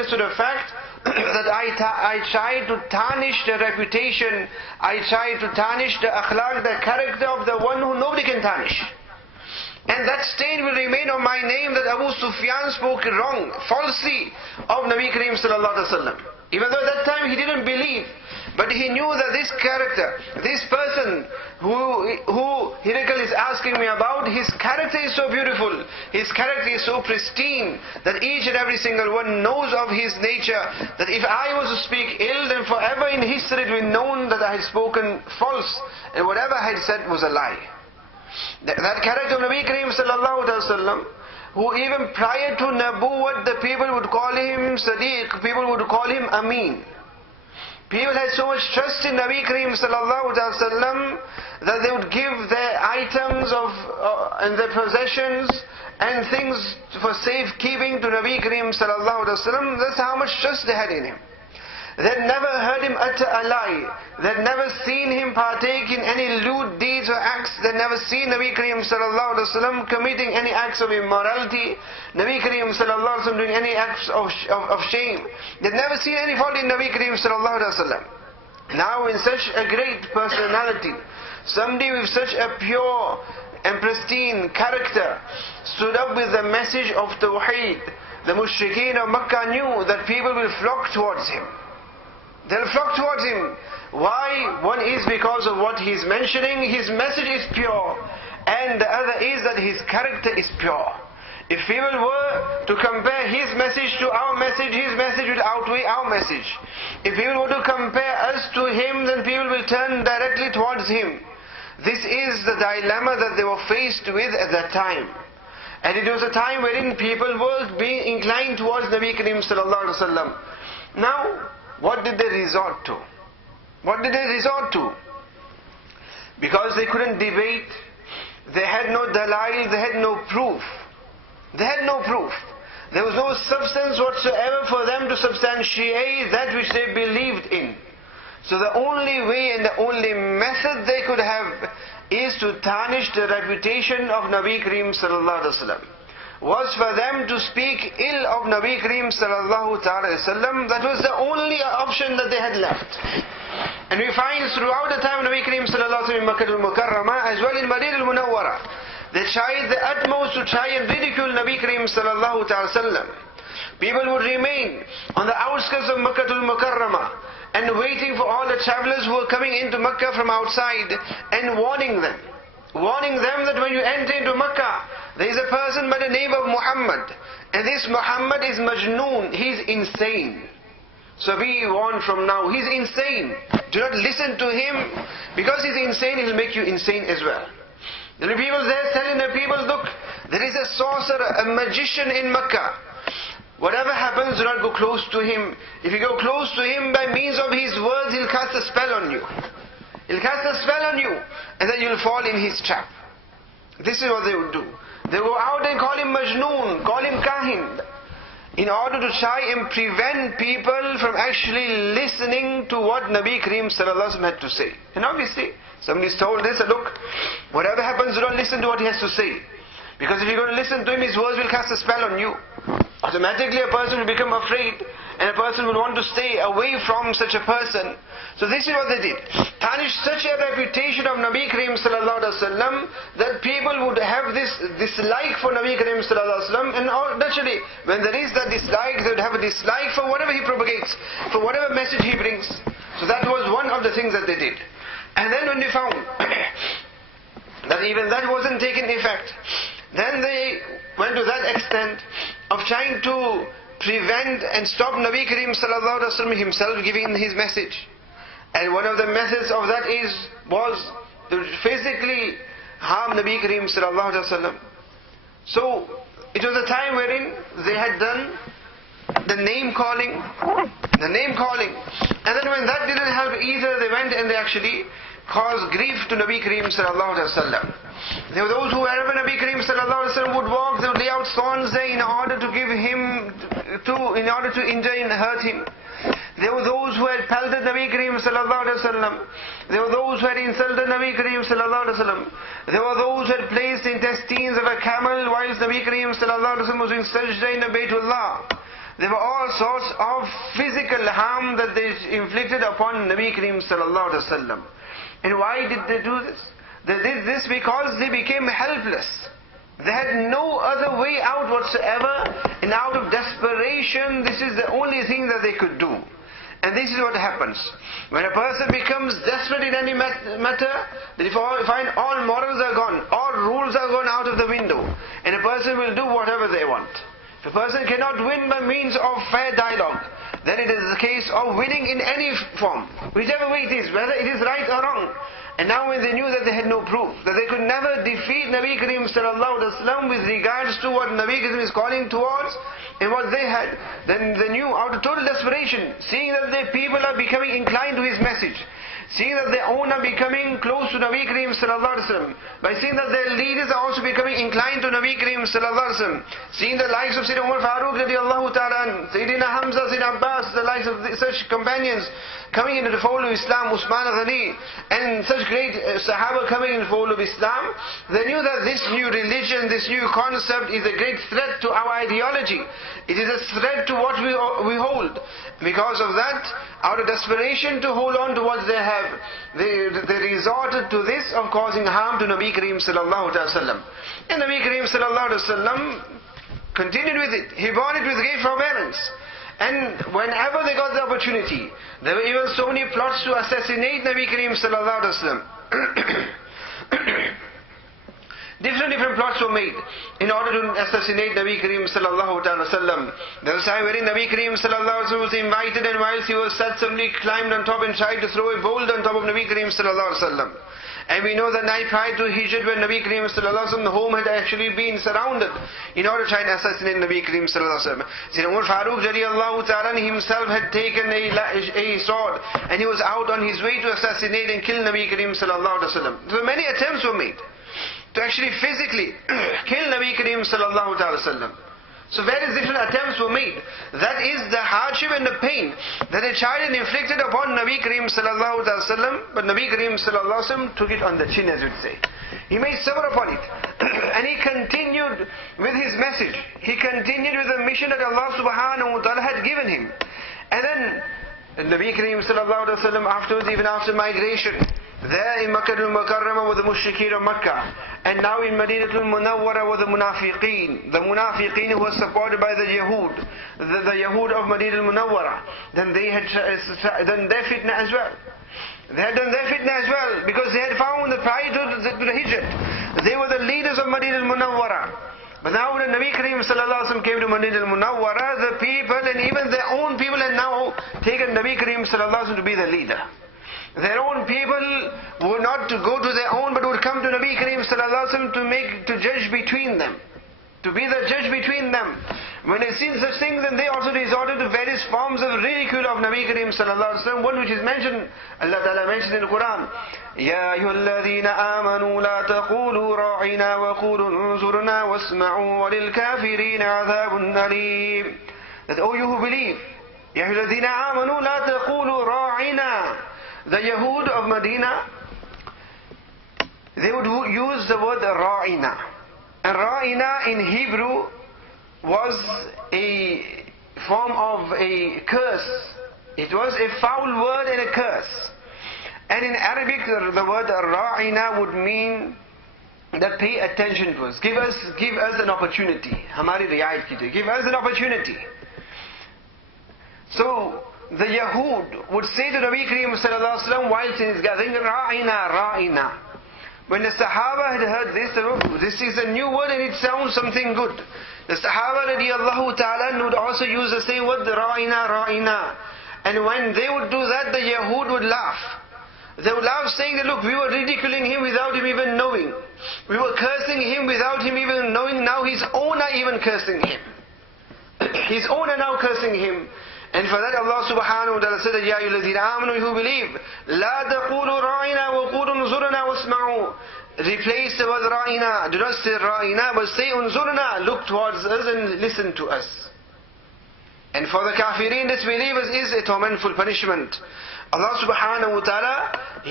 witness to the fact that I try to tarnish the reputation, I try to tarnish the akhlaq, the character of the one who nobody can tarnish. And that stain will remain on my name that Abu Sufyan spoke wrong, falsely of Nabi Kareem sallallahu alaihi wasallam. Even though at that time he didn't believe, but he knew that this character, this person who Hirakal is asking me about, his character is so beautiful, his character is so pristine, that each and every single one knows of his nature, that if I was to speak ill, then forever in history it will be known that I had spoken false, and whatever I had said was a lie. That character of Nabi Kareem sallallahu alaihi wasallam, who even prior to Nabuwwat, the people would call him Sadiq, people would call him Amin. People had so much trust in Nabi Kareem sallallahu alaihi wasallam that they would give their items and their possessions and things for safekeeping to Nabi Kareem sallallahu alaihi wasallam. That's how much trust they had in him. They'd never heard him utter a lie. They'd never seen him partake in any lewd deeds or acts. They'd never seen Nabi Kareem sallallahu alaihi wasallam committing any acts of immorality, Nabi Kareem sallallahu alaihi wasallam doing any acts of shame. They'd never seen any fault in Nabi Kareem sallallahu alaihi wasallam. Now in such a great personality, somebody with such a pure and pristine character stood up with the message of Tawheed, the mushrikeen of Makkah knew that people will flock towards him. They'll flock towards him. Why? One is because of what he's mentioning, his message is pure. And the other is that his character is pure. If people were to compare his message to our message, his message will outweigh our message. If people were to compare us to him, then people will turn directly towards him. This is the dilemma that they were faced with at that time. And it was a time wherein people were being inclined towards Nabi Kareem sallallahu alaihi wasallam. Now, what did they resort to? What did they resort to? Because they couldn't debate, they had no dalail, they had no proof. They had no proof. There was no substance whatsoever for them to substantiate that which they believed in. So the only way and the only method they could have is to tarnish the reputation of Nabi Kareem sallallahu alaihi wasallam. Was for them to speak ill of Nabi Kareem sallallahu alaihi wasallam. That was the only option that they had left. And we find throughout the time of Nabi Kareem sallallahu alaihi wasallam in Makkah al-Mukarramah as well in Madinah al-Munawwara, they tried the utmost to try and ridicule Nabi Kareem sallallahu alaihi wasallam. People would remain on the outskirts of Makkah al-Mukarramah and waiting for all the travelers who were coming into Makkah from outside and warning them that when you enter into Makkah, there is a person by the name of Muhammad, and this Muhammad is Majnoon, he is insane. So be warned from now, he is insane. Do not listen to him, because he is insane, he will make you insane as well. There are people there telling the people, look, there is a sorcerer, a magician in Makkah. Whatever happens, do not go close to him. If you go close to him, by means of his words, he'll cast a spell on you. He'll cast a spell on you, and then you'll fall in his trap. This is what they would do. They go out and call him Majnoon, call him Kahin, in order to try and prevent people from actually listening to what Nabi Kareem sallallahu alaihi wasallam had to say. And obviously, somebody's told this, look, whatever happens, do not listen to what he has to say. Because if you're going to listen to him, his words will cast a spell on you. Automatically a person will become afraid, and a person will want to stay away from such a person. So this is what they did. Tarnish such a reputation of Nabi Kareem sallallahu alaihi wasallam that people would have this dislike for Nabi Kareem sallallahu alaihi wasallam, and naturally, when there is that dislike, they would have a dislike for whatever he propagates, for whatever message he brings. So that was one of the things that they did. And then when they found that even that wasn't taking effect, then they went to that extent of trying to prevent and stop Nabi Kareem sallallahu alaihi wasallam himself giving his message. And one of the methods of that was to physically harm Nabi Kareem sallallahu alaihi wasallam. So it was a time wherein they had done the name calling, and then when that didn't help either, they went and they actually caused grief to Nabi Kareem sallallahu alaihi wasallam. There were those who, wherever Nabi Kareem sallallahu alaihi wasallam would walk, they would lay out thorns there in order to injure and hurt him. There were those who had pelted Nabi Kareem sallallahu alaihi wasallam. There were those who had insulted Nabi Kareem sallallahu alaihi wasallam. There were those who had placed intestines of a camel whilst Nabi Kareem sallallahu alaihi wasallam was doing sajda in the Baytullah. There were all sorts of physical harm that they inflicted upon Nabi Kareem sallallahu alaihi wasallam. And why did they do this? They did this because they became helpless. They had no other way out whatsoever, and out of desperation, this is the only thing that they could do. And this is what happens. When a person becomes desperate in any matter, then if you find all morals are gone, all rules are gone out of the window, and a person will do whatever they want. If a person cannot win by means of fair dialogue, then it is the case of winning in any form, whichever way it is, whether it is right or wrong. And now when they knew that they had no proof, that they could never defeat Nabi Kareem sallallahu alaihi wasallam with regards to what Nabi Kareem is calling towards and what they had, then they knew out of total desperation, seeing that their people are becoming inclined to his message, seeing that their own are becoming close to Nabi Kareem sallallahu alaihi wasallam, by seeing that their leaders are also becoming inclined to Nabi Kareem sallallahu alaihi wasallam, seeing the likes of Sayyidina Umar Farooq radiallahu ta'ala, Sayyidina Hamza, Sayyidina Abbas, the likes of such companions coming into the fold of Islam, Usman Ghani, and such great Sahaba coming in the fold of Islam, they knew that this new religion, this new concept is a great threat to our ideology. It is a threat to what we hold. Because of that, out of desperation to hold on to what they have, they resorted to this of causing harm to Nabi Kareem sallallahu alaihi wasallam. And Nabi Kareem sallallahu alaihi wasallam continued with it. He bore it with great forbearance. And whenever they got the opportunity, there were even so many plots to assassinate Nabi Kareem sallallahu alaihi wasallam. Different plots were made in order to assassinate Nabi Kareem sallallahu alaihi wasallam. There was a time wherein Nabi Kareem sallallahu alaihi wasallam was invited, and whilst he was sat, suddenly climbed on top and tried to throw a boulder on top of Nabi Kareem sallallahu alaihi wasallam. And we know the night prior to Hijrat, when Nabi Kareem sallallahu alaihi wasallam, the home had actually been surrounded in order to try and assassinate Nabi Kareem sallallahu alaihi wasallam. Sayyidina Umar Farooq radiallahu ta'ala himself had taken a sword, and he was out on his way to assassinate and kill Nabi Kareem sallallahu alaihi wasallam. So many attempts were made to actually physically kill Nabi Kareem sallallahu alaihi wasallam. So various different attempts were made. That is the hardship and the pain that a child had inflicted upon Nabi Kareem sallallahu alaihi wasallam, but Nabi Kareem sallallahu alaihi wasallam took it on the chin, as you'd say. He made sabr upon it. And he continued with his message. He continued with the mission that Allah subhanahu wa ta'ala had given him. And then Nabi Kareem sallallahu alaihi wasallam, afterwards, even after migration, there in Makkah al-Mukarramah were the mushrikeen of Makkah, and now in Madinatul Munawwara were the munafiqeen. The munafiqeen who were supported by the Yahud, the Yahud of Madinatul Munawwara. Then they had done their fitna as well. They had done their fitna as well, because they had found that prior to the Hijrat, they were the leaders of Madinatul Munawwara. But now when Nabi Kareem sallallahu alaihi wasallam came to Madinatul Munawwara, the people and even their own people had now taken Nabi Kareem sallallahu alaihi wasallam to be the leader. Their own people would not to go to their own, but would come to Nabi Kareem sallallahu alaihi wasallam to judge between them, to be the judge between them. When they see such things, then they also resorted to various forms of ridicule of Nabi Kareem sallallahu alaihi wasallam. One which is mentioned, Allah Ta'ala mentioned in the Quran, Ya ayyuhalladhina amanu la taqulu ra'ina wa qulu unzurna wasma'u wa lil kafirina adhabun alim. That, oh you who believe, Ya ayyuhalladhina amanu la taqulu ra'ina. The Yahud of Medina, they would use the word ra'ina. And ra'ina in Hebrew was a form of a curse. It was a foul word and a curse. And in Arabic, the word ra'ina would mean that pay attention to us. Give us an opportunity. Hamari riayat kijiye. Give us an opportunity. So the Yahud would say to Nabi Kareem sallallahu alaihi wasallam whilst in his gathering, Ra'ina, Ra'ina. When the Sahaba had heard this, they said, oh, this is a new word and it sounds something good. The Sahaba radiallahu ta'ala would also use the same word, Ra'ina, Ra'ina. And when they would do that, the Yahud would laugh. They would laugh, saying that, look, we were ridiculing him without him even knowing. We were cursing him without him even knowing. Now his own are even cursing him. His own are now cursing him. And for that Allah subhanahu wa ta'ala said, Ya ayyuhalladhina amanu, who believe, La taqulu ra'ina wa qulu unzurna wasma'u. Replace the word ra'ina. Do not say ra'ina, but say unzurna. Look towards us and listen to us. And for the kafirin, disbelievers, is a tormentful punishment. Allah subhanahu wa ta'ala,